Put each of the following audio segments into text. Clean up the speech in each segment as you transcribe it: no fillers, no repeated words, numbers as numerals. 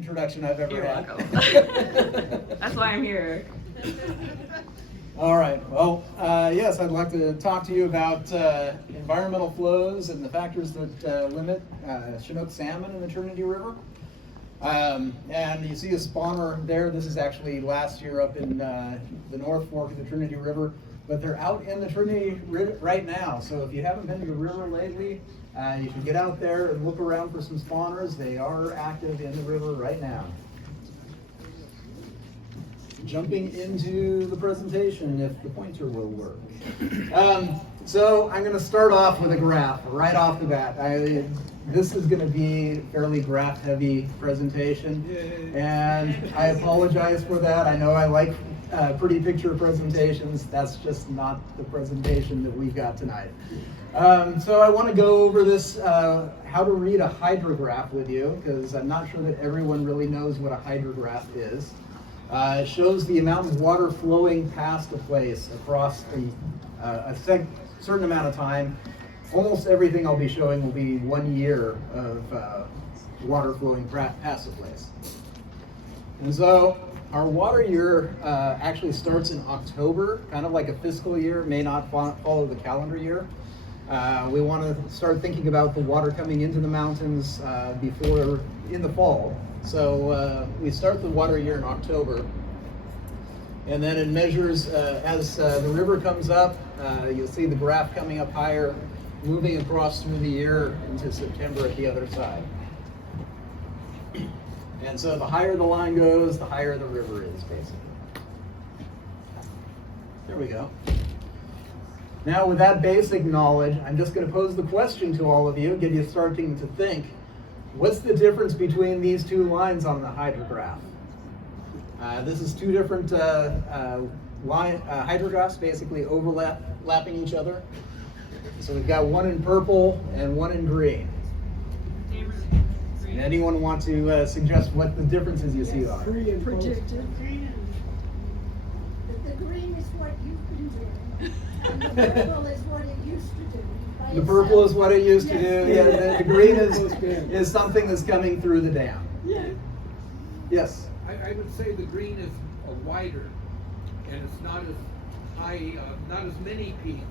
introduction I've ever You're had. welcome. That's why I'm here. All right, well, yes, I'd like to talk to you about environmental flows and the factors that limit Chinook salmon in the Trinity River. And you see a spawner there. This is actually last year up in the North Fork of the Trinity River, but they're out in the Trinity River right now. So if you haven't been to the river lately, you can get out there and look around for some spawners. They are active in the river right now. Jumping into the presentation, if the pointer will work. So I'm going to start off with a graph right off the bat. This is going to be a fairly graph-heavy presentation, and I apologize for that. I know I like pretty picture presentations. That's just not the presentation that we've got tonight. So I want to go over this, how to read a hydrograph with you, because I'm not sure that everyone really knows what a hydrograph is. It shows the amount of water flowing past a place across a certain amount of time. Almost everything I'll be showing will be 1 year of water flowing past a place. And so our water year actually starts in October, kind of like a fiscal year, may not follow the calendar year. We want to start thinking about the water coming into the mountains in the fall. So we start the water year in October, and then it measures as the river comes up. You'll see the graph coming up higher, moving across through the year into September at the other side. And so the higher the line goes, the higher the river is, basically. There we go. Now with that basic knowledge, I'm just going to pose the question to all of you, get you starting to think. What's the difference between these two lines on the hydrograph? This is two different hydrographs, basically overlapping each other. So we've got one in purple and one in green. Anyone want to suggest what the differences you see are? Predicted. The green is what you've been doing, and the purple is what it used to do. The purple is what it used to do. Yeah, the green is something that's coming through the dam. Yeah. Yes. I would say the green is wider, and it's not as high, not as many peaks,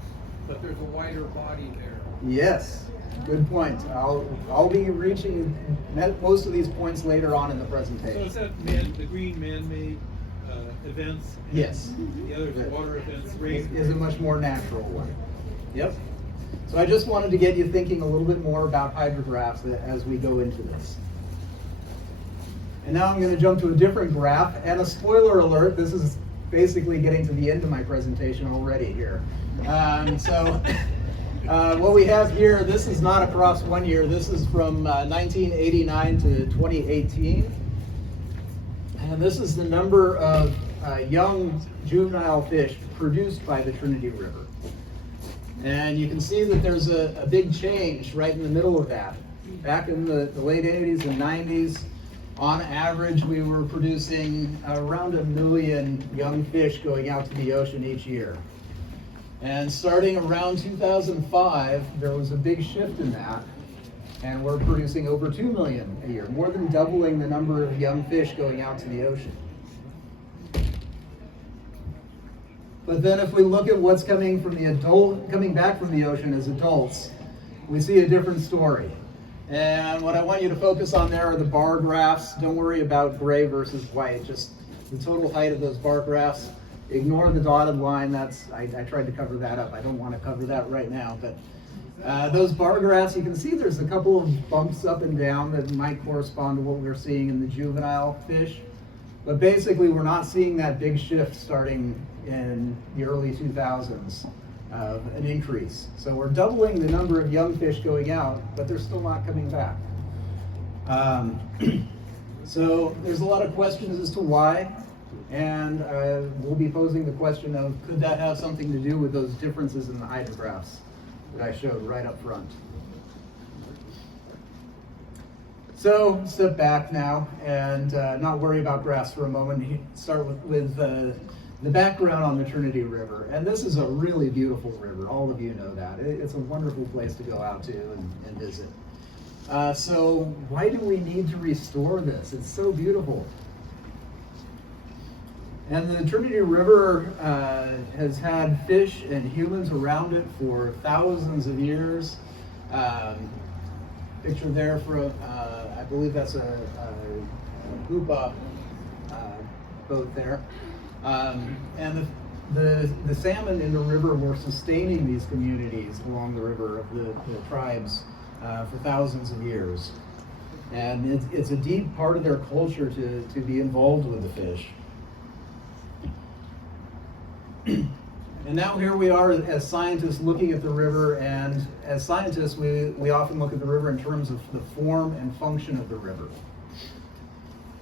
but there's a wider body there. Yes. Good point. I'll be reaching most of these points later on in the So presentation. is that the green man-made events? And Yes. the other is water events, rain? Is a much more natural one. Yep. So I just wanted to get you thinking a little bit more about hydrographs as we go into this. And now I'm going to jump to a different graph, and a spoiler alert, this is basically getting to the end of my presentation already here. What we have here, this is not across 1 year, this is from 1989 to 2018. And this is the number of young juvenile fish produced by the Trinity River. And you can see that there's a big change right in the middle of that. Back in the late 80s and 90s, on average, we were producing around 1 million young fish going out to the ocean each year. And starting around 2005, there was a big shift in that, and we're producing over 2 million a year, more than doubling the number of young fish going out to the ocean. But then if we look at what's coming back from the ocean as adults, we see a different story. And what I want you to focus on there are the bar graphs. Don't worry about gray versus white, just the total height of those bar graphs. Ignore the dotted line. I tried to cover that up. I don't want to cover that right now. But those bar graphs, you can see there's a couple of bumps up and down that might correspond to what we're seeing in the juvenile fish. But basically, we're not seeing that big shift starting in the early 2000s of an increase. So we're doubling the number of young fish going out, but they're still not coming back. So there's a lot of questions as to why, and we'll be posing the question of, could that have something to do with those differences in the hydrographs that I showed right up front? So step back now and not worry about graphs for a moment. Start with the background on the Trinity River. And this is a really beautiful river. All of you know that. It's a wonderful place to go out to and visit. So why do we need to restore this? It's so beautiful. And the Trinity River has had fish and humans around it for thousands of years. Picture there for, I believe that's a Hoopa boat there. And the salmon in the river were sustaining these communities along the river of the tribes for thousands of years. And it's a deep part of their culture to be involved with the fish. And now here we are as scientists looking at the river, and as scientists we often look at the river in terms of the form and function of the river.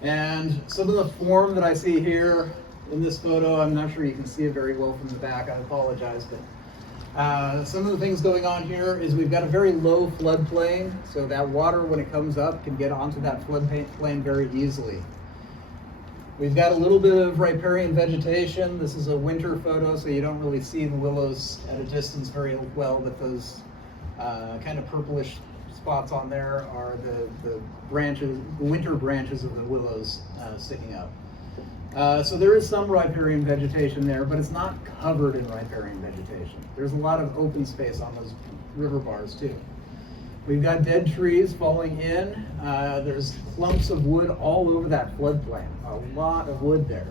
And some of the form that I see here in this photo, I'm not sure you can see it very well from the back, I apologize, but some of the things going on here is we've got a very low floodplain, so that water when it comes up can get onto that floodplain very easily. We've got a little bit of riparian vegetation. This is a winter photo, so you don't really see the willows at a distance very well, but those kind of purplish spots on there are the branches, the winter branches of the willows sticking up. So there is some riparian vegetation there, but it's not covered in riparian vegetation. There's a lot of open space on those river bars too. We've got dead trees falling in. There's clumps of wood all over that floodplain. A lot of wood there.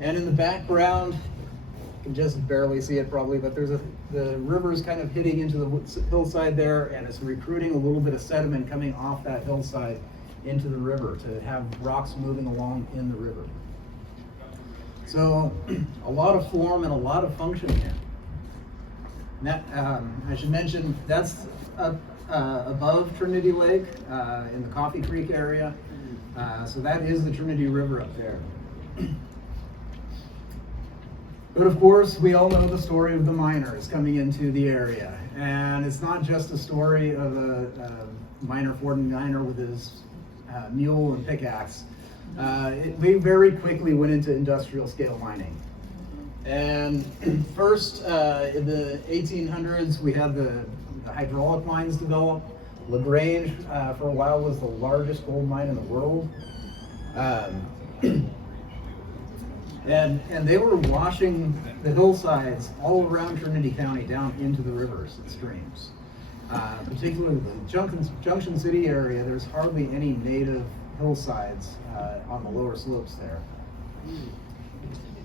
And in the background, you can just barely see it probably, but the river's kind of hitting into the hillside there, and it's recruiting a little bit of sediment coming off that hillside into the river to have rocks moving along in the river. So a lot of form and a lot of function here. And that, I should mention, that's above Trinity Lake in the Coffee Creek area. So that is the Trinity River up there. But of course, we all know the story of the miners coming into the area. And it's not just a story of a miner 49er with his mule and pickaxe. They very quickly went into industrial scale mining. And first, in the 1800s, we had the hydraulic mines develop. LaGrange, for a while, was the largest gold mine in the world. And they were washing the hillsides all around Trinity County down into the rivers and streams. Particularly the Junction City area, there's hardly any native hillsides on the lower slopes there.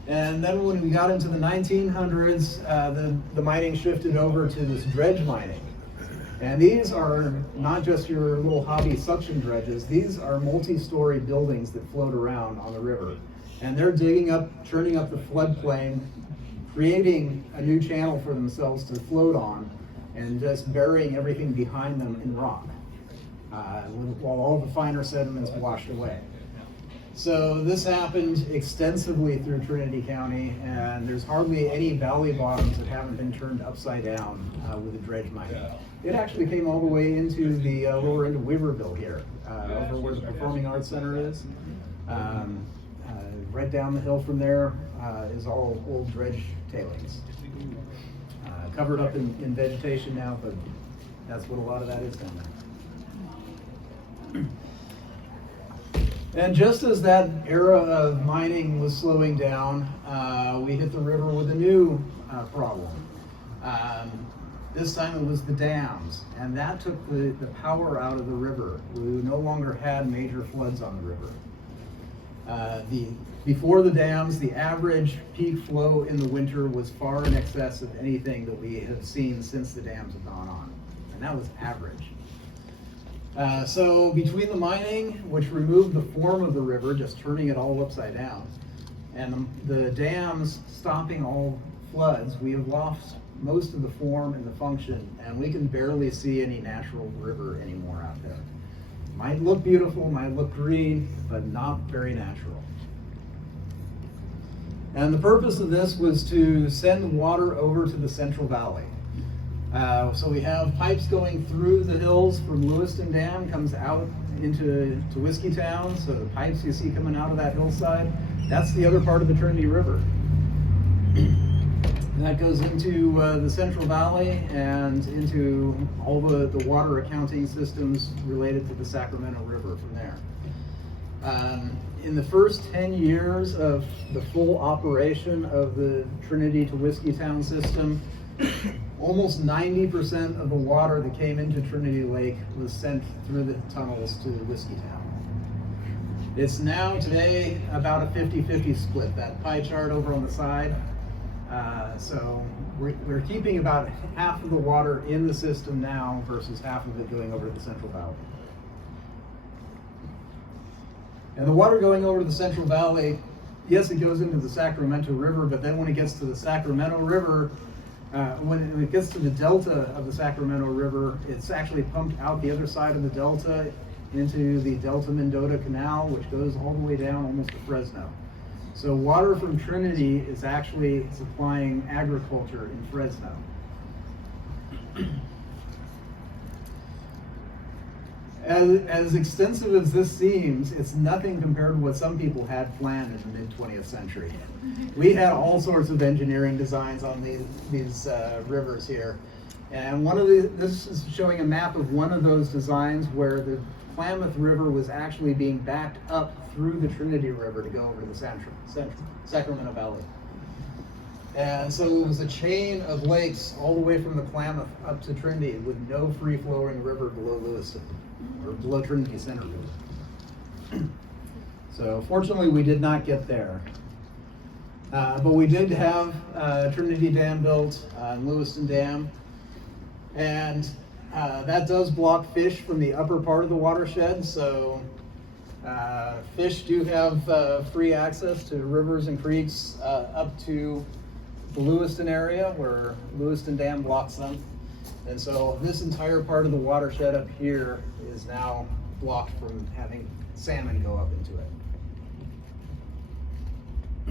And then when we got into the 1900s, the mining shifted over to this dredge mining. And these are not just your little hobby suction dredges, these are multi-story buildings that float around on the river. And they're digging up, churning up the floodplain, creating a new channel for themselves to float on, and just burying everything behind them in rock, while all the finer sediments washed away. So this happened extensively through Trinity County, and there's hardly any valley bottoms that haven't been turned upside down with the dredge mining. It actually came all the way into the lower end of Weaverville here, over where the Performing Arts Center is. Right down the hill from there is all old dredge tailings. Covered up in vegetation now, but that's what a lot of that is down there. And just as that era of mining was slowing down, we hit the river with a new problem. This time it was the dams, and that took the power out of the river. We no longer had major floods on the river. Before the dams, the average peak flow in the winter was far in excess of anything that we have seen since the dams have gone on, and that was average. So between the mining, which removed the form of the river, just turning it all upside down, and the dams stopping all floods, we have lost most of the form and the function, and we can barely see any natural river anymore out there. Might look beautiful, might look green, but not very natural. And the purpose of this was to send water over to the Central Valley. So we have pipes going through the hills from Lewiston Dam, comes out into Whiskey Town. So the pipes you see coming out of that hillside, that's the other part of the Trinity River. And that goes into the Central Valley and into all the water accounting systems related to the Sacramento River from there. In the first 10 years of the full operation of the Trinity to Whiskeytown system, almost 90% of the water that came into Trinity Lake was sent through the tunnels to Whiskeytown. It's now today about a 50-50 split, that pie chart over on the side. So we're keeping about half of the water in the system now versus half of it going over to the Central Valley. And the water going over to the Central Valley, yes, it goes into the Sacramento River, but then when it gets to the Sacramento River, when it gets to the delta of the Sacramento River, it's actually pumped out the other side of the delta into the Delta-Mendota Canal, which goes all the way down almost to Fresno. So water from Trinity is actually supplying agriculture in Fresno. As extensive as this seems, it's nothing compared to what some people had planned in the mid-20th century. We had all sorts of engineering designs on these rivers here. And this is showing a map of one of those designs where the Klamath River was actually being backed up through the Trinity River to go over to the Sacramento Valley. And so it was a chain of lakes all the way from the Klamath up to Trinity with no free-flowing river below Lewiston, or below Trinity Center. So fortunately we did not get there. But we did have Trinity Dam built, Lewiston Dam, and that does block fish from the upper part of the watershed, so fish do have free access to rivers and creeks up to the Lewiston area where Lewiston Dam blocks them. And so this entire part of the watershed up here is now blocked from having salmon go up into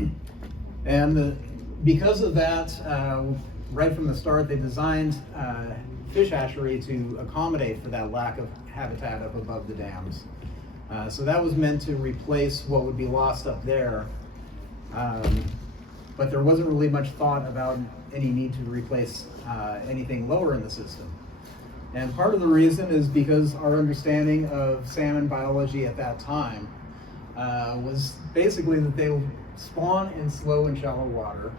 it. And because of that, right from the start, they designed fish hatchery to accommodate for that lack of habitat up above the dams. So that was meant to replace what would be lost up there. But there wasn't really much thought about any need to replace anything lower in the system. And part of the reason is because our understanding of salmon biology at that time was basically that they spawn in slow and shallow water,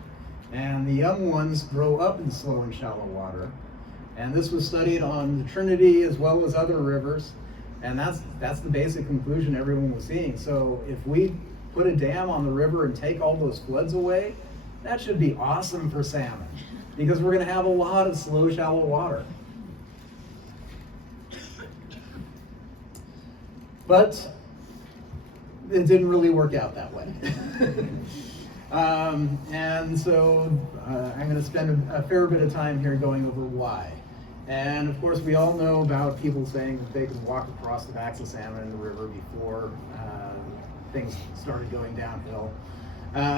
and the young ones grow up in slow and shallow water. And this was studied on the Trinity as well as other rivers, and that's the basic conclusion everyone was seeing. So if we put a dam on the river and take all those floods away, that should be awesome for salmon, because we're going to have a lot of slow, shallow water. But it didn't really work out that way. And so I'm going to spend a fair bit of time here going over why. And of course, we all know about people saying that they could walk across the backs of salmon in the river before things started going downhill.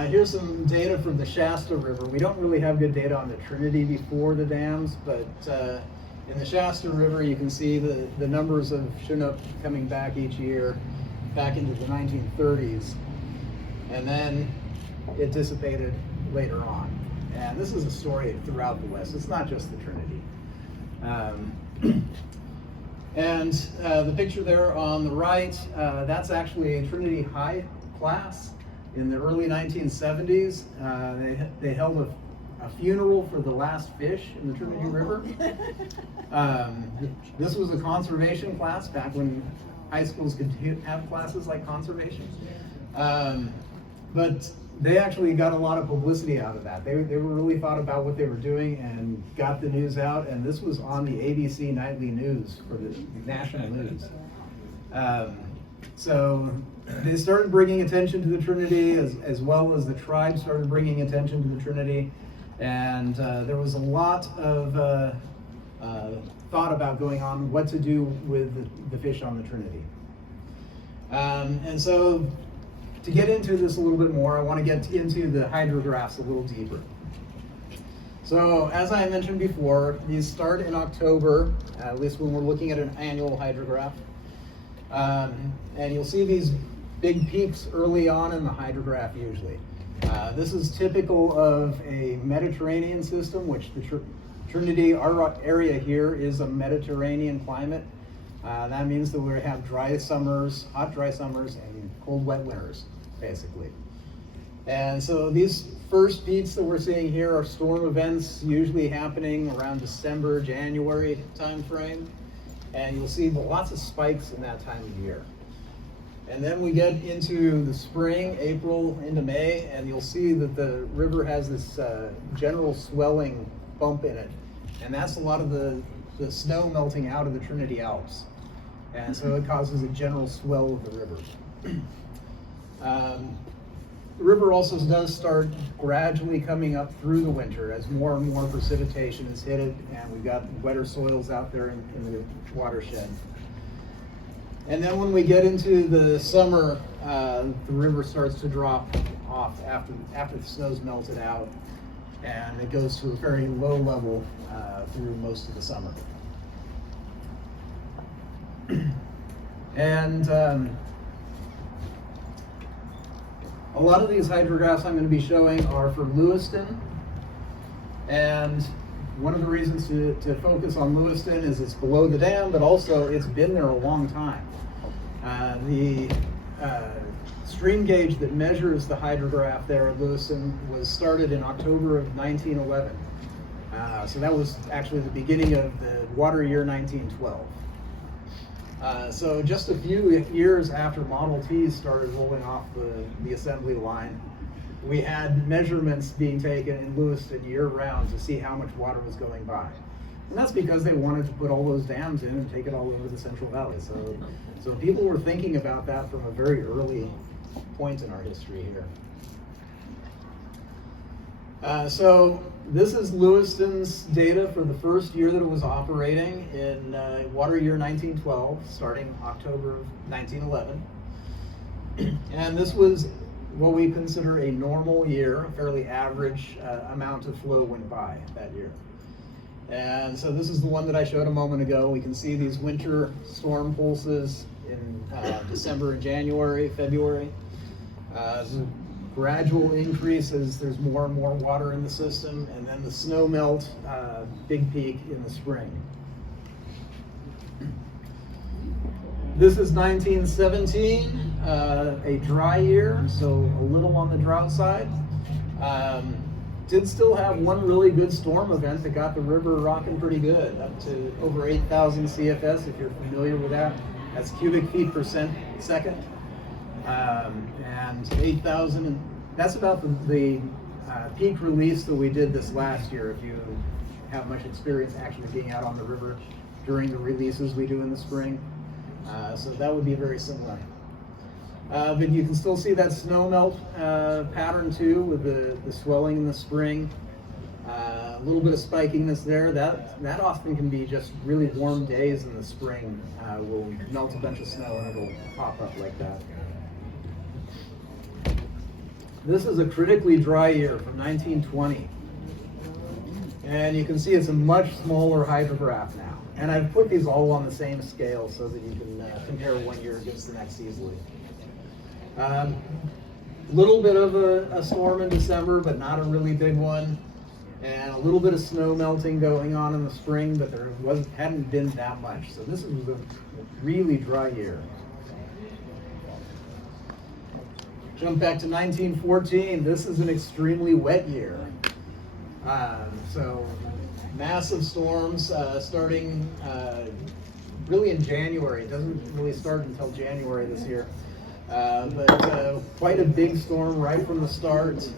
Here's some data from the Shasta River. We don't really have good data on the Trinity before the dams, but in the Shasta River, you can see the numbers of Chinook coming back each year, back into the 1930s, and then it dissipated later on. And this is a story throughout the West. It's not just the Trinity. And the picture there on the right, that's actually a Trinity High class. In the early 1970s, they held a funeral for the last fish in the Trinity River. This was a conservation class back when high schools could have classes like conservation. But they actually got a lot of publicity out of that. They were really thought about what they were doing and got the news out, and this was on the ABC Nightly News for the national news. So they started bringing attention to the Trinity, as well as the tribe started bringing attention to the Trinity, and there was a lot of thought about going on what to do with the fish on the Trinity. And so to get into this a little bit more, I want to get into the hydrographs a little deeper. So as I mentioned before, these start in October, at least when we're looking at an annual hydrograph. And you'll see these big peaks early on in the hydrograph usually. This is typical of a Mediterranean system, which the Trinity, our area here, is a Mediterranean climate. That means that we have dry summers, hot dry summers, and cold wet winters, basically. And so these first peaks that we're seeing here are storm events, usually happening around December, January time frame. And you'll see lots of spikes in that time of year. And then we get into the spring, April into May, and you'll see that the river has this general swelling bump in it. And that's a lot of the snow melting out of the Trinity Alps. And so it causes a general swell of the river. The river also does start gradually coming up through the winter as more and more precipitation is hit it, and we've got wetter soils out there in the watershed. And then when we get into the summer, the river starts to drop off after the snow's melted out, and it goes to a very low level through most of the summer. And a lot of these hydrographs I'm going to be showing are for Lewiston, and one of the reasons to focus on Lewiston is it's below the dam, but also it's been there a long time. The stream gauge that measures the hydrograph there at Lewiston was started in October of 1911. So that was actually the beginning of the water year 1912. So just a few years after Model T started rolling off the assembly line, we had measurements being taken in Lewiston year-round to see how much water was going by. And that's because they wanted to put all those dams in and take it all over the Central Valley. So people were thinking about that from a very early point in our history here. So this is Lewiston's data for the first year that it was operating in water year 1912, starting October of 1911. And this was what we consider a normal year, a fairly average amount of flow went by that year. And so this is the one that I showed a moment ago. We can see these winter storm pulses in December and January, February. Gradual increase as there's more and more water in the system, and then the snow melt, big peak in the spring. This is 1917, a dry year, so a little on the drought side. Did still have one really good storm event that got the river rocking pretty good, up to over 8,000 CFS, if you're familiar with that. That's cubic feet per second. And 8,000, and that's about the peak release that we did this last year, if you have much experience actually being out on the river during the releases we do in the spring. So that would be very similar. But you can still see that snow melt pattern too, with the swelling in the spring. A little bit of spikiness there. That often can be just really warm days in the spring. We'll melt a bunch of snow and it'll pop up like that. This is a critically dry year from 1920. And you can see it's a much smaller hydrograph now. And I've put these all on the same scale so that you can compare one year against the next easily. Little bit of a storm in December, but not a really big one. And a little bit of snow melting going on in the spring, but there hadn't been that much. So this was a really dry year. Jump back to 1914. This is an extremely wet year. So massive storms starting really in January. It doesn't really start until January this year. But quite a big storm right from the start.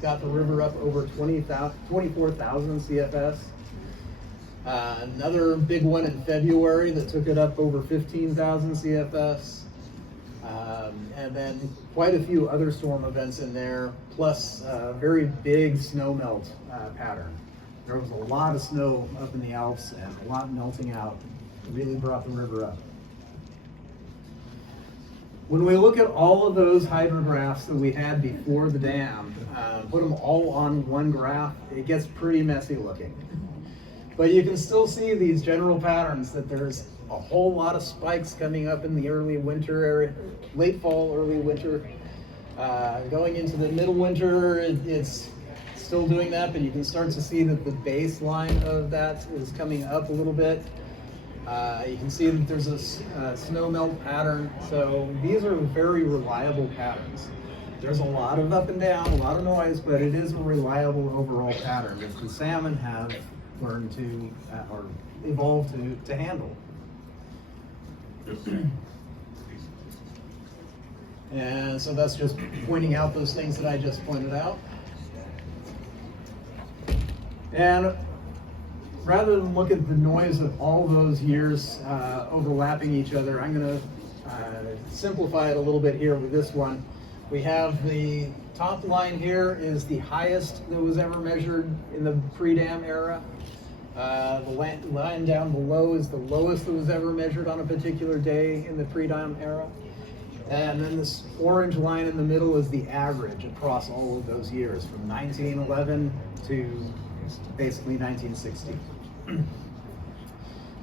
Got the river up over 24,000 CFS. Another big one in February that took it up over 15,000 CFS. And then quite a few other storm events in there, plus a very big snow melt pattern. There was a lot of snow up in the Alps and a lot melting out. It really brought the river up. When we look at all of those hydrographs that we had before the dam, put them all on one graph, it gets pretty messy looking. But you can still see these general patterns, that there's a whole lot of spikes coming up in the early winter area, late fall, early winter. Going into the middle winter, it's still doing that, but you can start to see that the baseline of that is coming up a little bit. You can see that there's a snow melt pattern, so these are very reliable patterns. There's a lot of up and down, a lot of noise, but it is a reliable overall pattern that the salmon have learned to, or evolved to handle. And so that's just pointing out those things that I just pointed out. And rather than look at the noise of all those years overlapping each other, I'm going to simplify it a little bit here with this one. We have the top line here is the highest that was ever measured in the pre-dam era. The line down below is the lowest that was ever measured on a particular day in the pre-dam era. And then this orange line in the middle is the average across all of those years, from 1911 to basically 1960.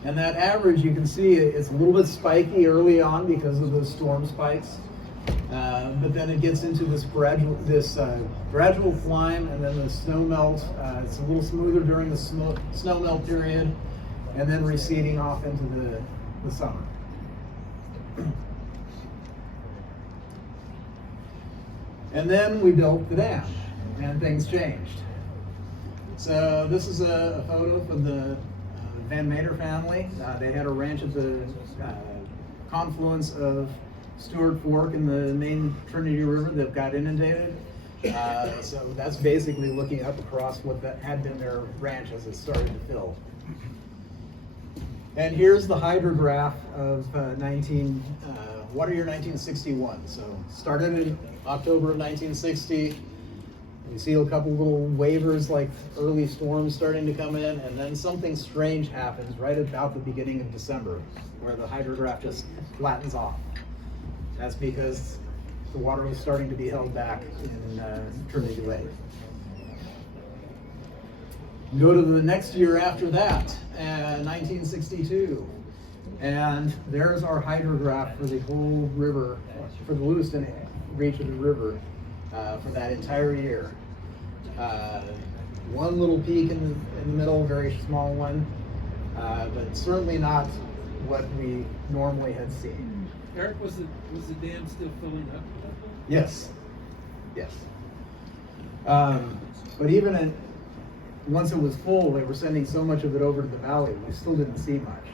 And that average, you can see it's a little bit spiky early on because of those storm spikes. But then it gets into this gradual climb, and then the snow melt. It's a little smoother during the snow melt period, and then receding off into the summer. And then we built the dam, and things changed. So this is a photo from the Van Mater family. They had a ranch at the confluence of Stewart Fork and the main Trinity River that got inundated. So that's basically looking up across what that had been their ranch as it started to fill. And here's the hydrograph of water year 1961. So started in October of 1960. You see a couple little waivers like early storms starting to come in, and then something strange happens right about the beginning of December where the hydrograph just flattens off. That's because the water was starting to be held back in Trinity Lake. Go to the next year after that, 1962, and there's our hydrograph for the whole river, for the Lewiston reach of the river for that entire year. One little peak in the middle, very small one, but certainly not what we normally had seen. Eric, was the dam still filling up? Yes, yes. But even once it was full, they were sending so much of it over to the valley, we still didn't see much.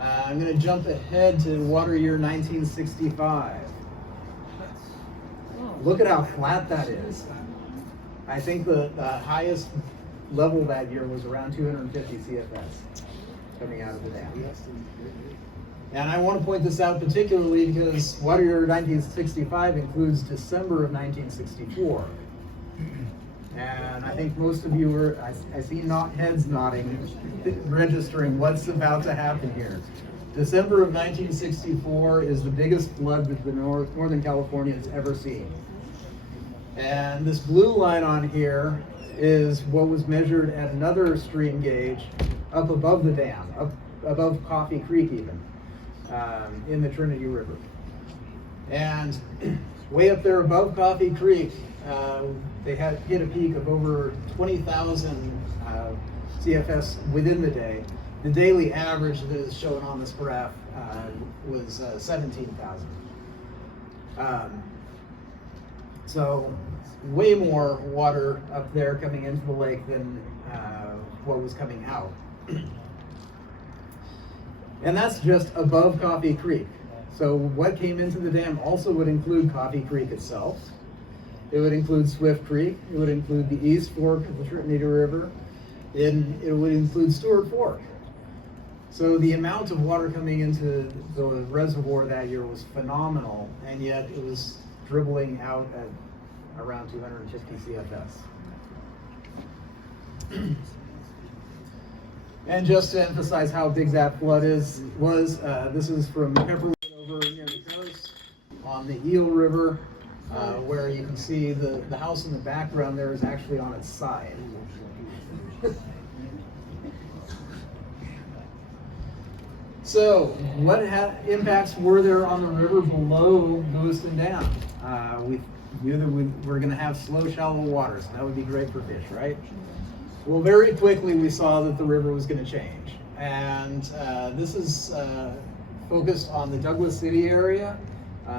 I'm going to jump ahead to water year 1965. Look at how flat that is. I think the highest level that year was around 250 CFS coming out of the dam. And I want to point this out particularly because water year 1965 includes December of 1964. And I think most of you were, I see heads nodding, registering what's about to happen here. December of 1964 is the biggest flood that the Northern California has ever seen. And this blue line on here is what was measured at another stream gauge up above the dam, up above Coffee Creek even, in the Trinity River. And way up there above Coffee Creek, they had hit a peak of over 20,000 CFS within the day. The daily average that is shown on this graph was 17,000. So way more water up there coming into the lake than what was coming out. And that's just above Coffee Creek. So what came into the dam also would include Coffee Creek itself. It would include Swift Creek. It would include the East Fork of the Trinity River. And it would include Stewart Fork. So the amount of water coming into the reservoir that year was phenomenal, and yet it was dribbling out at around 250 CFS. And just to emphasize how big that flood was, this is from Pepperwood over near the coast on the Eel River, where you can see the house in the background there is actually on its side. So, what impacts were there on the river below Lewiston Dam? We knew that we were going to have slow, shallow water, so that would be great for fish, right? Well, very quickly we saw that the river was going to change. And this is focused on the Douglas City area.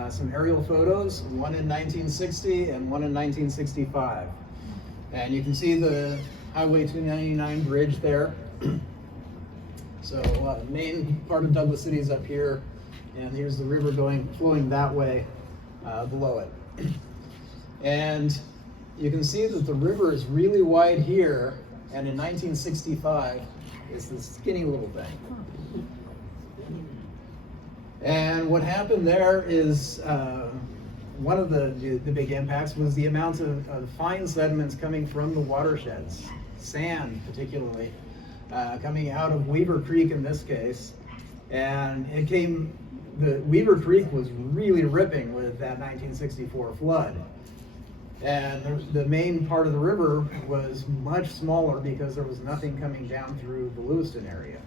Some aerial photos, one in 1960 and one in 1965. And you can see the Highway 299 bridge there. So the main part of Douglas City is up here, and here's the river flowing that way below it. And you can see that the river is really wide here, and in 1965, it's this skinny little thing. And what happened there is one of the big impacts was the amount of fine sediments coming from the watersheds, sand particularly, coming out of Weaver Creek in this case. And the Weaver Creek was really ripping with that 1964 flood. And the main part of the river was much smaller because there was nothing coming down through the Lewiston area.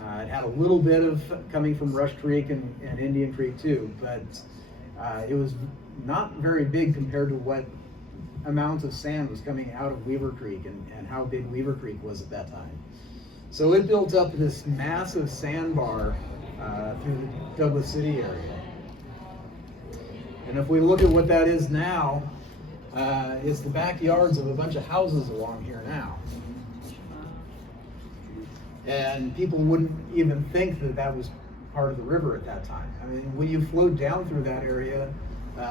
It had a little bit of coming from Rush Creek and Indian Creek too, but it was not very big compared to what amount of sand was coming out of Weaver Creek and how big Weaver Creek was at that time. So it built up this massive sandbar through the Douglas City area. And if we look at what that is now, it's the backyards of a bunch of houses along here now. And people wouldn't even think that that was part of the river at that time. I mean, when you float down through that area,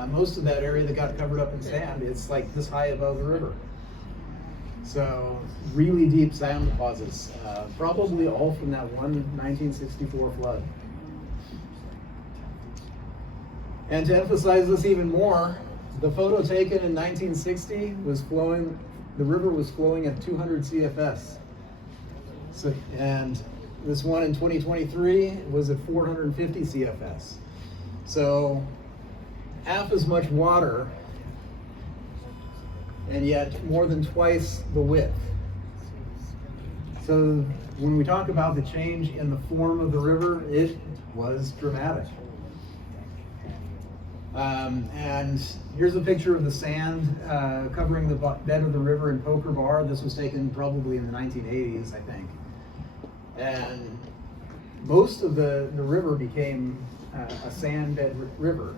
most of that area that got covered up in sand, it's like this high above the river. So really deep sand deposits, probably all from that one 1964 flood. And to emphasize this even more, the photo taken in 1960 the river was flowing at 200 CFS. So, and this one in 2023 was at 450 CFS. So half as much water, and yet more than twice the width. So when we talk about the change in the form of the river, it was dramatic. And here's a picture of the sand covering the bed of the river in Poker Bar. This was taken probably in the 1980s, I think. And most of the river became a sand bed river.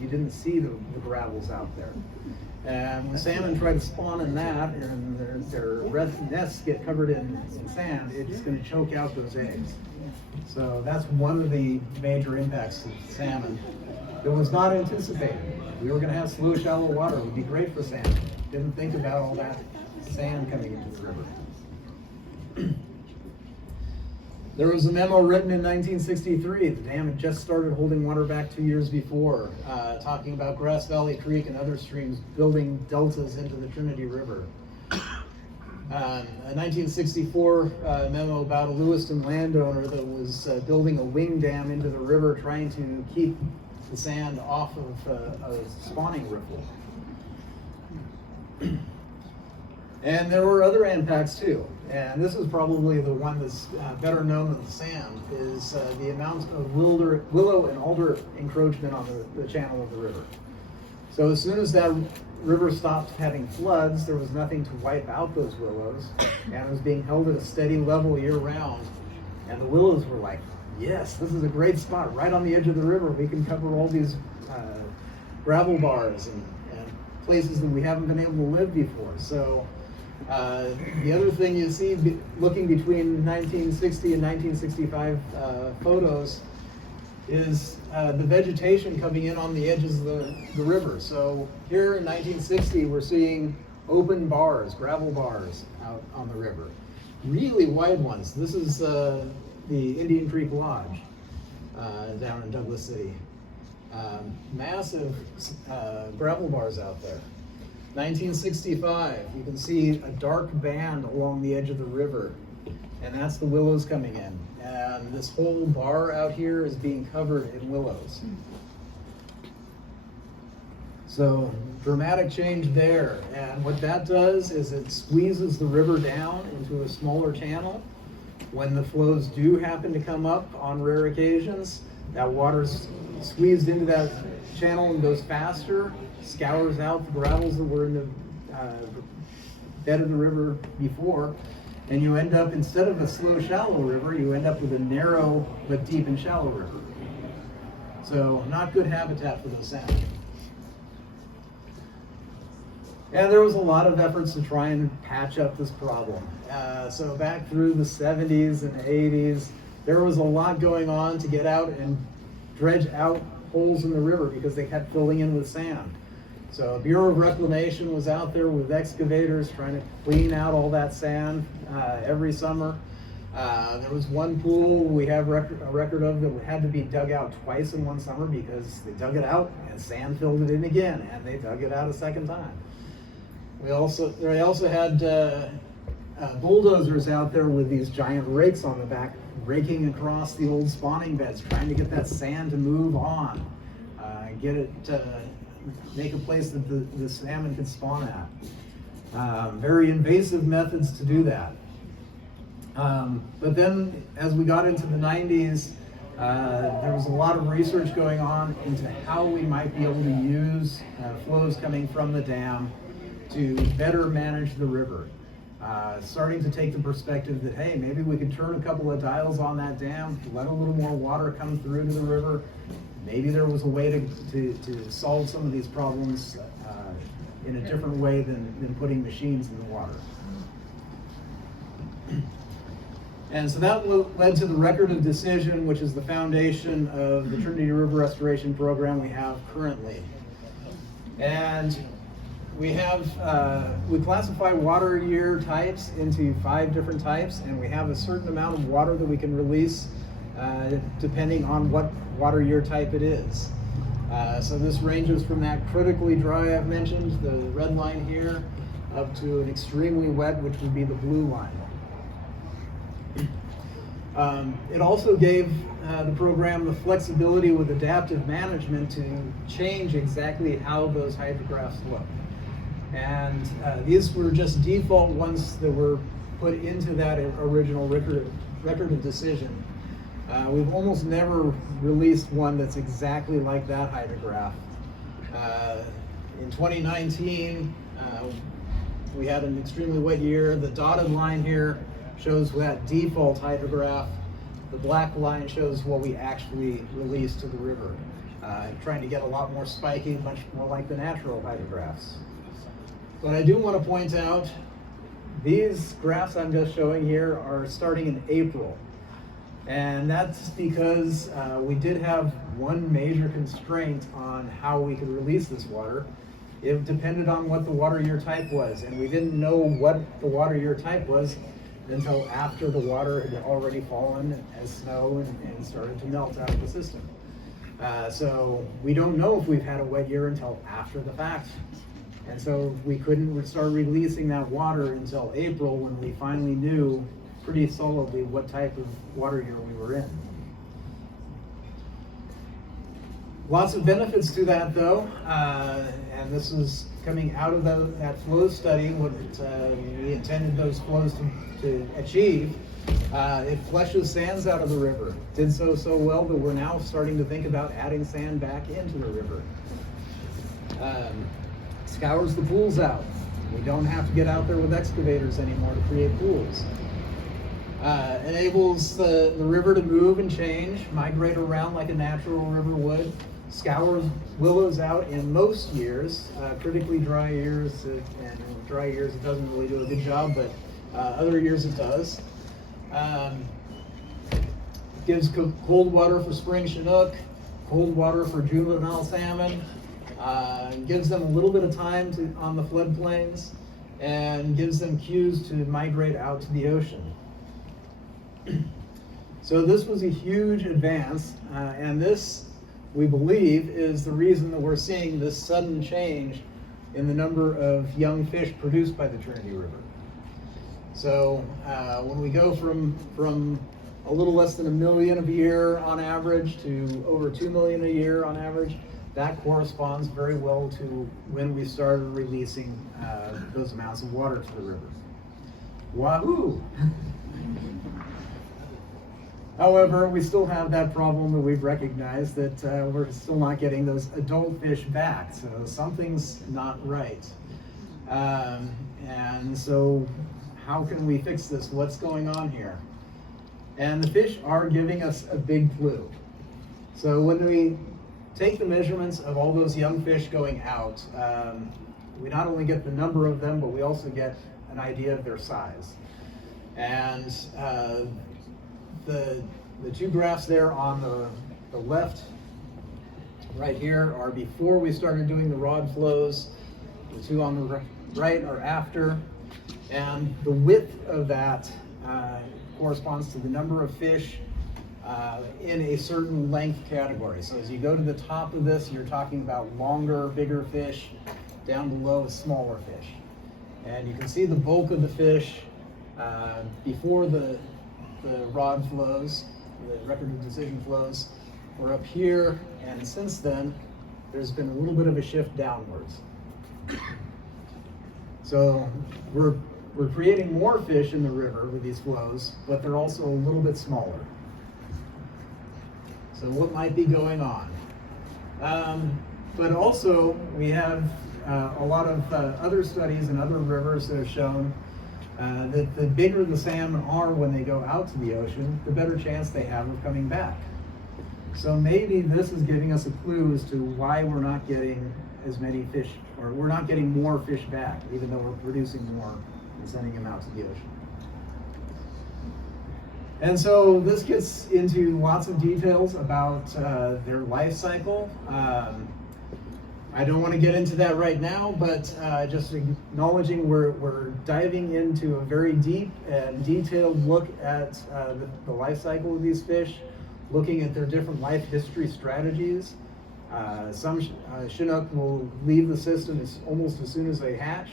You didn't see the gravels out there. And when salmon try to spawn in that and their nests get covered in sand, it's going to choke out those eggs. So that's one of the major impacts of salmon that was not anticipated. We were going to have slow, shallow water. It would be great for salmon. Didn't think about all that sand coming into the river. There was a memo written in 1963. The dam had just started holding water back 2 years before, talking about Grass Valley Creek and other streams building deltas into the Trinity River. A 1964 memo about a Lewiston landowner that was building a wing dam into the river, trying to keep the sand off of a spawning riffle. And there were other impacts too. And this is probably the one that's better known than the sand, is the amount of willow and alder encroachment on the channel of the river. So as soon as that river stopped having floods, there was nothing to wipe out those willows, and it was being held at a steady level year round. And the willows were like, yes, this is a great spot right on the edge of the river. We can cover all these gravel bars and places that we haven't been able to live before. So the other thing you see looking between 1960 and 1965 photos is the vegetation coming in on the edges of the river. So here in 1960, we're seeing open bars, gravel bars out on the river. Really wide ones. This is the Indian Creek Lodge down in Douglas City. Massive gravel bars out there. 1965, you can see a dark band along the edge of the river, and that's the willows coming in. And this whole bar out here is being covered in willows. So dramatic change there. And what that does is it squeezes the river down into a smaller channel. When the flows do happen to come up on rare occasions, that water's squeezed into that channel and goes faster, scours out the gravels that were in the bed of the river before, and you end up, instead of a slow, shallow river, you end up with a narrow but deep and shallow river. So not good habitat for those salmon. And there was a lot of efforts to try and patch up this problem. So back through the 70s and 80s, there was a lot going on to get out and dredge out holes in the river because they kept filling in with sand. So Bureau of Reclamation was out there with excavators trying to clean out all that sand every summer. There was one pool we have a record of that had to be dug out twice in one summer because they dug it out and sand filled it in again, and they dug it out a second time. They also had bulldozers out there with these giant rakes on the back, raking across the old spawning beds, trying to get that sand to move on, get it, make a place that the salmon could spawn at. Very invasive methods to do that. But then as we got into the 90s, there was a lot of research going on into how we might be able to use flows coming from the dam to better manage the river. Starting to take the perspective that, hey, maybe we could turn a couple of dials on that dam, let a little more water come through to the river. Maybe there was a way to solve some of these problems in a different way than putting machines in the water. And so that led to the Record of Decision, which is the foundation of the Trinity River Restoration Program we have currently. And we classify water year types into 5 different types, and we have a certain amount of water that we can release depending on what water year type it is. So this ranges from that critically dry I've mentioned, the red line here, up to an extremely wet, which would be the blue line. It also gave the program the flexibility with adaptive management to change exactly how those hydrographs look. And these were just default ones that were put into that original record of decision. We've almost never released one that's exactly like that hydrograph. In 2019, we had an extremely wet year. The dotted line here shows that default hydrograph. The black line shows what we actually released to the river. Trying to get a lot more spiky, much more like the natural hydrographs. But I do want to point out, these graphs I'm just showing here are starting in April. And that's because we did have one major constraint on how we could release this water. It depended on what the water year type was, and we didn't know what the water year type was until after the water had already fallen as snow and started to melt out of the system. So we don't know if we've had a wet year until after the fact. And so we couldn't start releasing that water until April, when we finally knew pretty solidly what type of water year we were in. Lots of benefits to that though, and this is coming out of that flow study, what we intended those flows to achieve. It flushes sands out of the river. Did so well that we're now starting to think about adding sand back into the river. Scours the pools out. We don't have to get out there with excavators anymore to create pools. Enables the river to move and change, migrate around like a natural river would. Scours willows out in most years, critically dry years, and in dry years it doesn't really do a good job, but other years it does. Gives cold water for spring Chinook, cold water for juvenile salmon, gives them a little bit of time on the floodplains, and gives them cues to migrate out to the ocean. So this was a huge advance, and this, we believe, is the reason that we're seeing this sudden change in the number of young fish produced by the Trinity River. So when we go from a little less than 1 million a year on average to over 2 million a year on average, that corresponds very well to when we started releasing those amounts of water to the river. Wahoo! However, we still have that problem that we've recognized that we're still not getting those adult fish back. So something's not right. And so how can we fix this? What's going on here? And the fish are giving us a big clue. So when we take the measurements of all those young fish going out, we not only get the number of them, but we also get an idea of their size. And the two graphs there on the left, right here, are before we started doing the rod flows. The two on the right are after. And the width of that corresponds to the number of fish in a certain length category. So as you go to the top of this, you're talking about longer, bigger fish. Down below is smaller fish. And you can see the bulk of the fish before the rod flows, the record of decision flows, were up here, and since then, there's been a little bit of a shift downwards. So we're creating more fish in the river with these flows, but they're also a little bit smaller. So what might be going on? But also, we have a lot of other studies in other rivers that have shown that the bigger the salmon are when they go out to the ocean, the better chance they have of coming back. So maybe this is giving us a clue as to why we're not getting as many fish, or we're not getting more fish back, even though we're producing more and sending them out to the ocean. And so this gets into lots of details about their life cycle. I don't want to get into that right now, but just acknowledging we're diving into a very deep and detailed look at the life cycle of these fish, looking at their different life history strategies. Some Chinook will leave the system almost as soon as they hatch.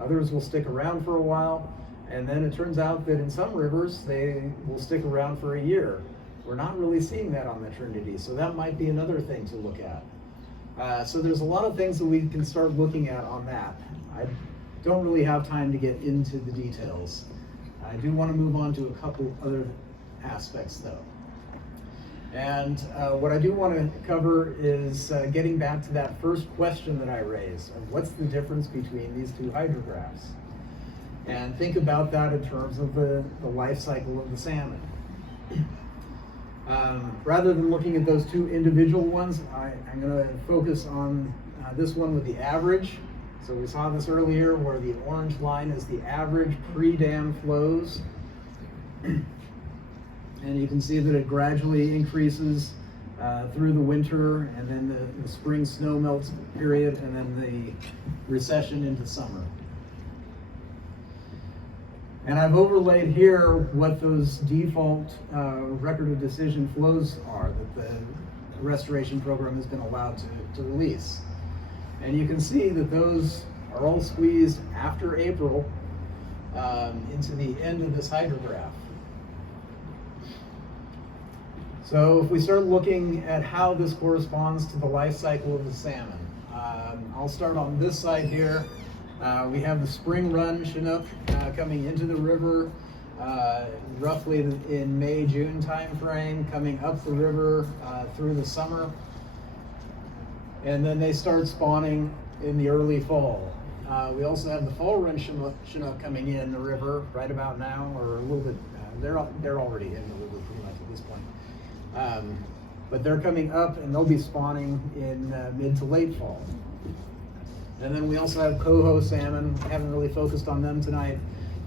Others will stick around for a while. And then it turns out that in some rivers, they will stick around for a year. We're not really seeing that on the Trinity, so that might be another thing to look at. So there's a lot of things that we can start looking at on that. I don't really have time to get into the details. I do want to move on to a couple other aspects though. And what I do want to cover is getting back to that first question that I raised of what's the difference between these two hydrographs. And think about that in terms of the life cycle of the salmon. Rather than looking at those two individual ones, I'm going to focus on this one with the average. So we saw this earlier where the orange line is the average pre-dam flows. And you can see that it gradually increases through the winter, and then the spring snow melts period, and then the recession into summer. And I've overlaid here what those default record of decision flows are that the restoration program has been allowed to release. And you can see that those are all squeezed after April into the end of this hydrograph. So if we start looking at how this corresponds to the life cycle of the salmon, I'll start on this side here. We have the spring run Chinook coming into the river roughly in May, June time frame, coming up the river through the summer. And then they start spawning in the early fall. We also have the fall run Chinook coming in the river right about now, or a little bit, they're already in the river pretty much at this point. But they're coming up and they'll be spawning in mid to late fall. And then we also have coho salmon. I haven't really focused on them tonight,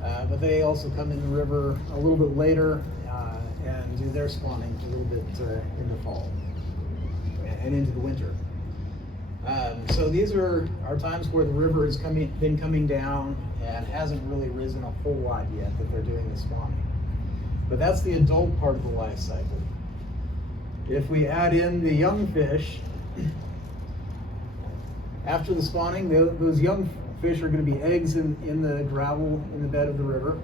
but they also come in the river a little bit later and do their spawning a little bit in the fall and into the winter. So these are times where the river has been coming down and hasn't really risen a whole lot yet that they're doing the spawning. But that's the adult part of the life cycle. If we add in the young fish, after the spawning, those young fish are going to be eggs in the gravel in the bed of the river.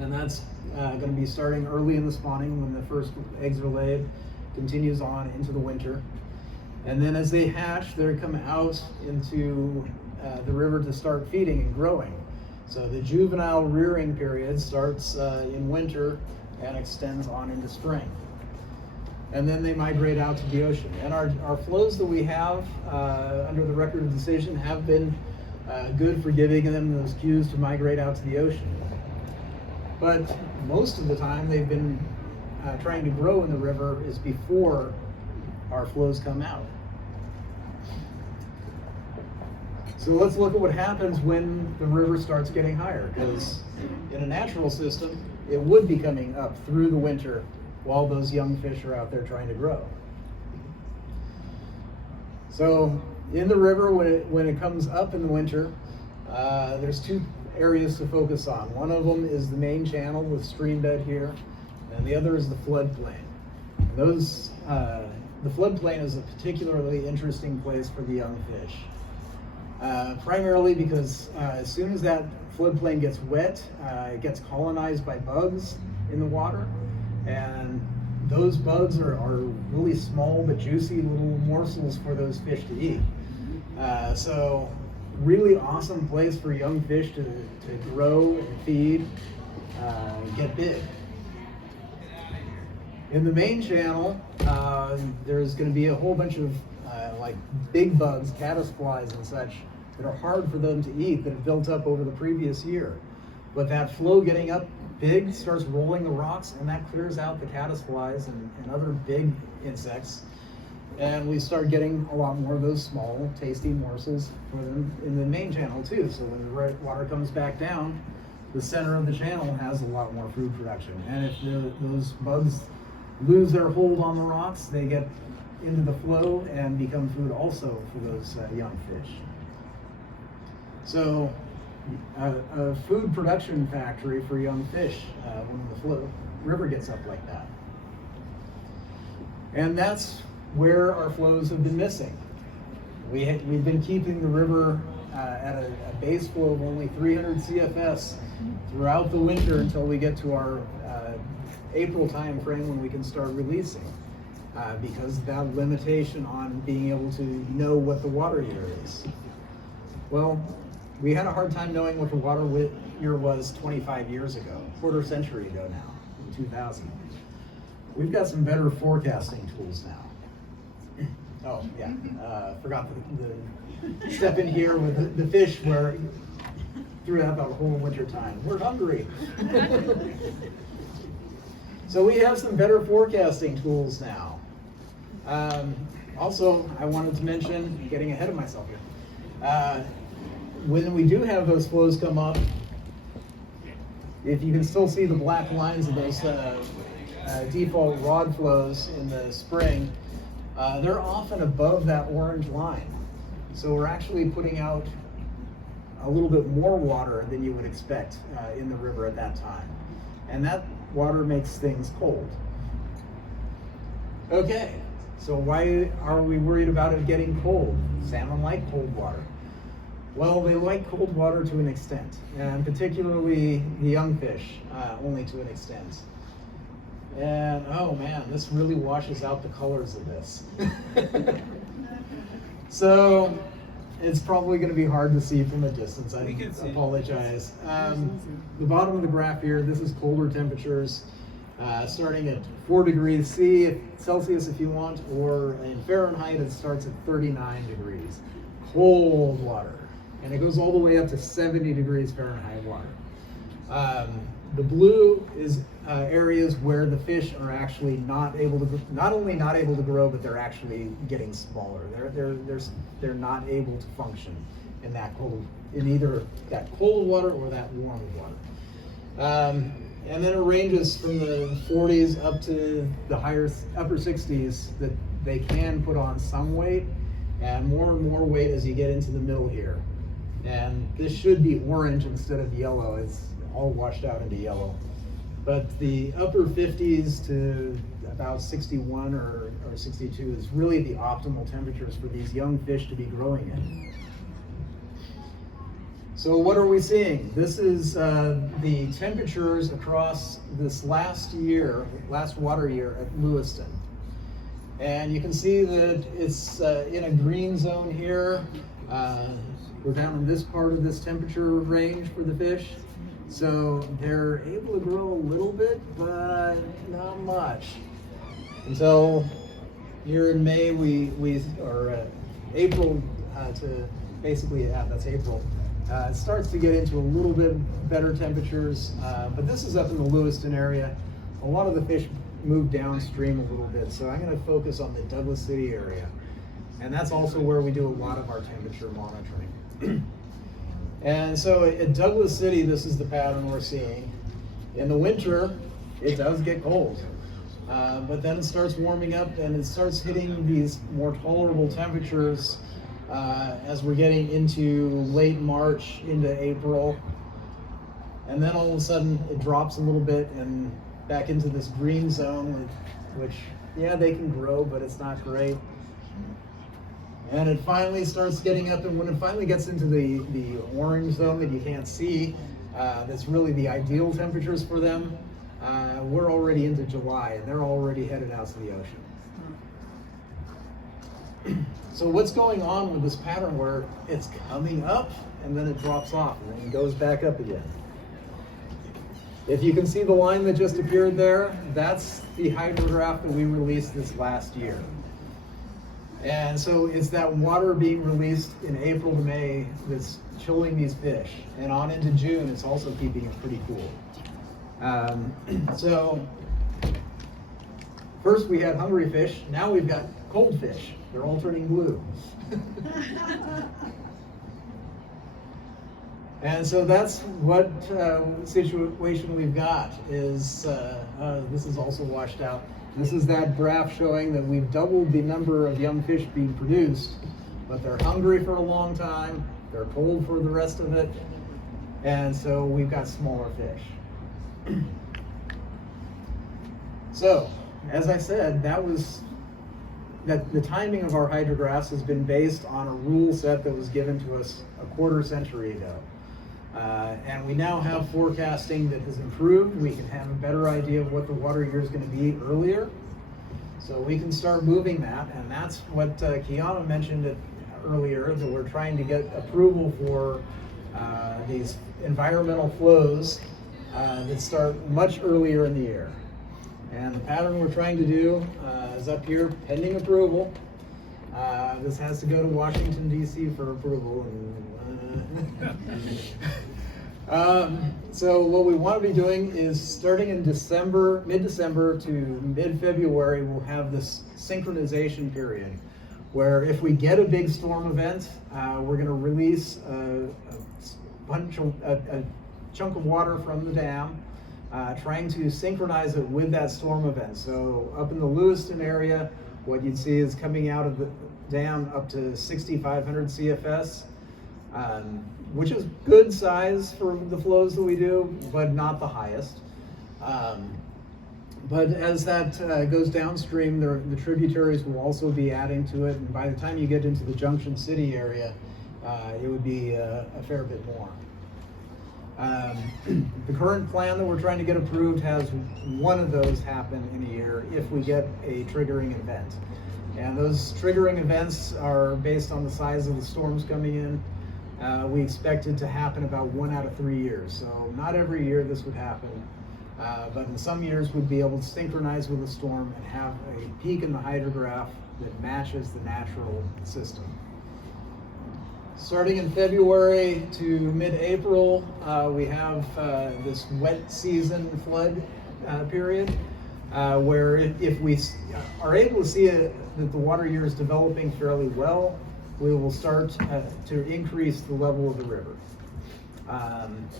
And that's going to be starting early in the spawning when the first eggs are laid, continues on into the winter. And then as they hatch, they come out into the river to start feeding and growing. So the juvenile rearing period starts in winter, and extends on into spring. And then they migrate out to the ocean. And our flows that we have under the record of decision have been good for giving them those cues to migrate out to the ocean. But most of the time they've been trying to grow in the river is before our flows come out. So let's look at what happens when the river starts getting higher, because in a natural system, it would be coming up through the winter while those young fish are out there trying to grow. So in the river, when it comes up in the winter, there's two areas to focus on. One of them is the main channel with stream bed here, and the other is the floodplain. The floodplain is a particularly interesting place for the young fish. Primarily because as soon as that floodplain gets wet, it gets colonized by bugs in the water, and those bugs are really small but juicy little morsels for those fish to eat. So really awesome place for young fish to grow and feed, and get big. In the main channel, there's going to be a whole bunch of like big bugs, caddisflies and such, that are hard for them to eat that have built up over the previous year. But that flow getting up big starts rolling the rocks, and that clears out the caddisflies and other big insects. And we start getting a lot more of those small, tasty morsels for them in the main channel too. So when the water comes back down, the center of the channel has a lot more food production. And if those bugs lose their hold on the rocks, they get into the flow and become food also for those young fish. So a food production factory for young fish when the river gets up like that. And that's where our flows have been missing. We've been keeping the river at a base flow of only 300 CFS throughout the winter until we get to our April time frame when we can start releasing, because of that limitation on being able to know what the water year is. Well, we had a hard time knowing what the water year was 25 years ago, quarter century ago now, in 2000. We've got some better forecasting tools now. Oh yeah, forgot the step in here with the fish where throughout the whole winter time. We're hungry. So we have some better forecasting tools now. Also, I wanted to mention, getting ahead of myself here, when we do have those flows come up, if you can still see the black lines of those default rod flows in the spring, they're often above that orange line. So we're actually putting out a little bit more water than you would expect in the river at that time. And that water makes things cold. Okay, so why are we worried about it getting cold? Salmon like cold water. Well, they like cold water to an extent, and particularly the young fish, only to an extent. And oh man, this really washes out the colors of this. So it's probably going to be hard to see from a distance. I apologize. The bottom of the graph here, this is colder temperatures, starting at 4 degrees Celsius if you want, or in Fahrenheit it starts at 39 degrees. Cold water. And it goes all the way up to 70 degrees Fahrenheit water. The blue is areas where the fish are actually not only not able to grow, but they're actually getting smaller. They're not able to function in either that cold water or that warm water. And then it ranges from the 40s up to the upper 60s that they can put on some weight, and more weight as you get into the middle here. And this should be orange instead of yellow. It's all washed out into yellow. But the upper 50s to about 61 or 62 is really the optimal temperatures for these young fish to be growing in. So what are we seeing? This is the temperatures across this last water year at Lewiston. And you can see that it's in a green zone here. We're down in this part of this temperature range for the fish. So they're able to grow a little bit, but not much. Until here in May, or April to basically, yeah, that's April. It starts to get into a little bit better temperatures, but this is up in the Lewiston area. A lot of the fish move downstream a little bit, so I'm going to focus on the Douglas City area. And that's also where we do a lot of our temperature monitoring. And so at Douglas City, this is the pattern we're seeing. In the winter, it does get cold, but then it starts warming up and it starts hitting these more tolerable temperatures as we're getting into late March into April. And then all of a sudden it drops a little bit and back into this green zone, which, yeah, they can grow, but it's not great. And it finally starts getting up, and when it finally gets into the orange zone that you can't see, that's really the ideal temperatures for them, we're already into July, and they're already headed out to the ocean. So what's going on with this pattern where it's coming up, and then it drops off, and then it goes back up again? If you can see the line that just appeared there, that's the hydrograph that we released this last year. And so it's that water being released in April to May that's chilling these fish. And on into June, it's also keeping it pretty cool. So first we had hungry fish, now we've got cold fish. They're all turning blue. And so that's what situation we've got is, this is also washed out. This is that graph showing that we've doubled the number of young fish being produced, but they're hungry for a long time, they're cold for the rest of it, and so we've got smaller fish. So, as I said, the timing of our hydrographs has been based on a rule set that was given to us a quarter century ago. And we now have forecasting that has improved. We can have a better idea of what the water year is going to be earlier. So we can start moving that, and that's what Kiana mentioned earlier, that we're trying to get approval for these environmental flows that start much earlier in the year. And the pattern we're trying to do is up here, pending approval. This has to go to Washington, D.C. for approval. So what we want to be doing is starting in December, mid-December to mid-February, we'll have this synchronization period where if we get a big storm event, we're going to release a chunk of water from the dam, trying to synchronize it with that storm event. So up in the Lewiston area, what you'd see is coming out of the dam up to 6,500 CFS, which is good size for the flows that we do, but not the highest. But as that goes downstream, the tributaries will also be adding to it, and by the time you get into the Junction City area, it would be a fair bit more. The current plan that we're trying to get approved has one of those happen in a year if we get a triggering event. And those triggering events are based on the size of the storms coming in. We expect it to happen about 1 out of 3 years. So not every year this would happen, but in some years we'd be able to synchronize with the storm and have a peak in the hydrograph that matches the natural system. Starting in February to mid-April, we have this wet season flood period, where if we are able to see that the water year is developing fairly well, we will start to increase the level of the river. And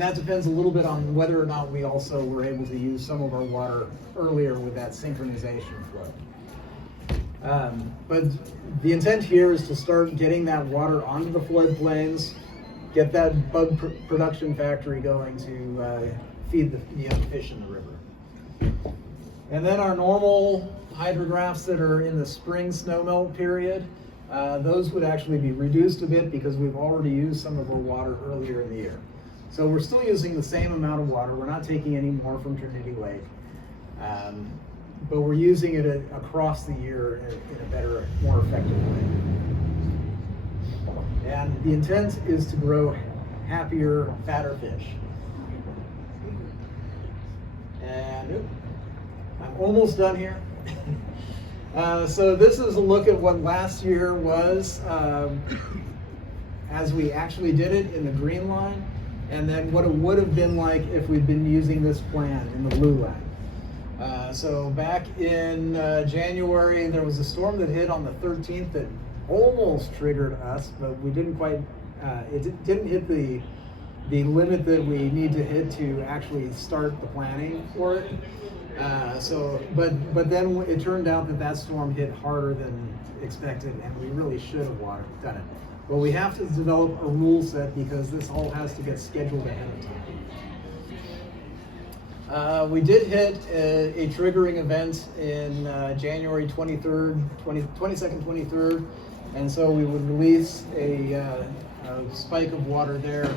that depends a little bit on whether or not we also were able to use some of our water earlier with that synchronization flow. But the intent here is to start getting that water onto the floodplains, get that bug production factory going to feed the young fish in the river. And then our normal hydrographs that are in the spring snowmelt period, those would actually be reduced a bit because we've already used some of our water earlier in the year. So we're still using the same amount of water. We're not taking any more from Trinity Lake, but we're using it across the year in a better, more effective way. And the intent is to grow happier, fatter fish. And oop, I'm almost done here. So this is a look at what last year was as we actually did it in the green line, and then what it would have been like if we'd been using this plan in the blue line. So back in January, there was a storm that hit on the 13th that almost triggered us, but we didn't quite, didn't hit the limit that we need to hit to actually start the planning for it. But then it turned out that that storm hit harder than expected, and we really should have done it. But we have to develop a rule set because this all has to get scheduled ahead of time. We did hit a triggering event in January 22nd, 23rd, and so we would release a spike of water there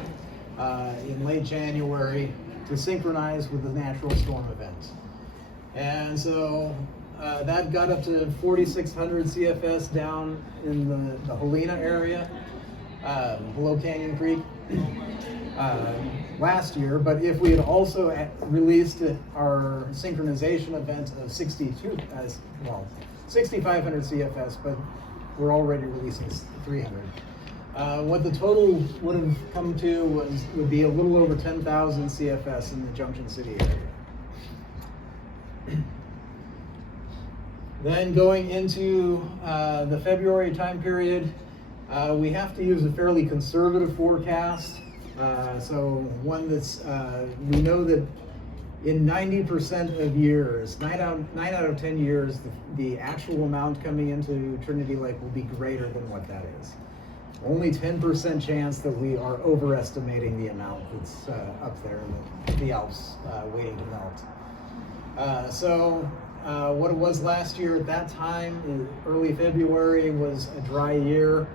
in late January to synchronize with the natural storm event. And so that got up to 4,600 CFS down in the Helena area, below Canyon Creek. Last year, but if we had also released our synchronization event of 6,500 CFS, but we're already releasing 300. What the total would have come to would be a little over 10,000 CFS in the Junction City area. Then going into the February time period, we have to use a fairly conservative forecast. So one that's, we know that in 90% of years, 9 out of 10 years, the actual amount coming into Trinity Lake will be greater than what that is. Only 10% chance that we are overestimating the amount that's up there in the Alps waiting to melt. What it was last year at that time, in early February, was a dry year,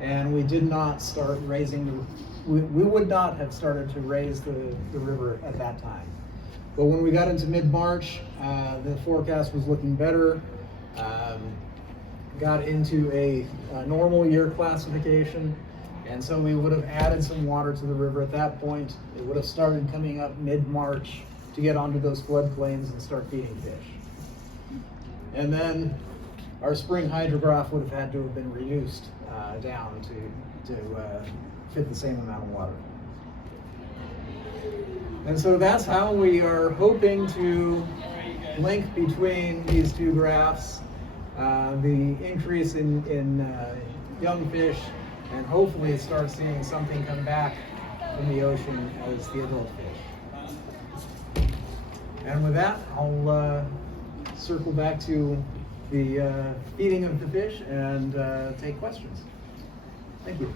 and we did not start raising we would not have started to raise the river at that time. But when we got into mid-March, the forecast was looking better. Got into a normal year classification, and so we would have added some water to the river at that point. It would have started coming up mid-March to get onto those floodplains and start feeding fish. And then our spring hydrograph would have had to have been reduced down to fit the same amount of water. And so that's how we are hoping to link between these two graphs, the increase in young fish, and hopefully start seeing something come back from the ocean as the adult fish. And with that, I'll circle back to the feeding of the fish and take questions. Thank you.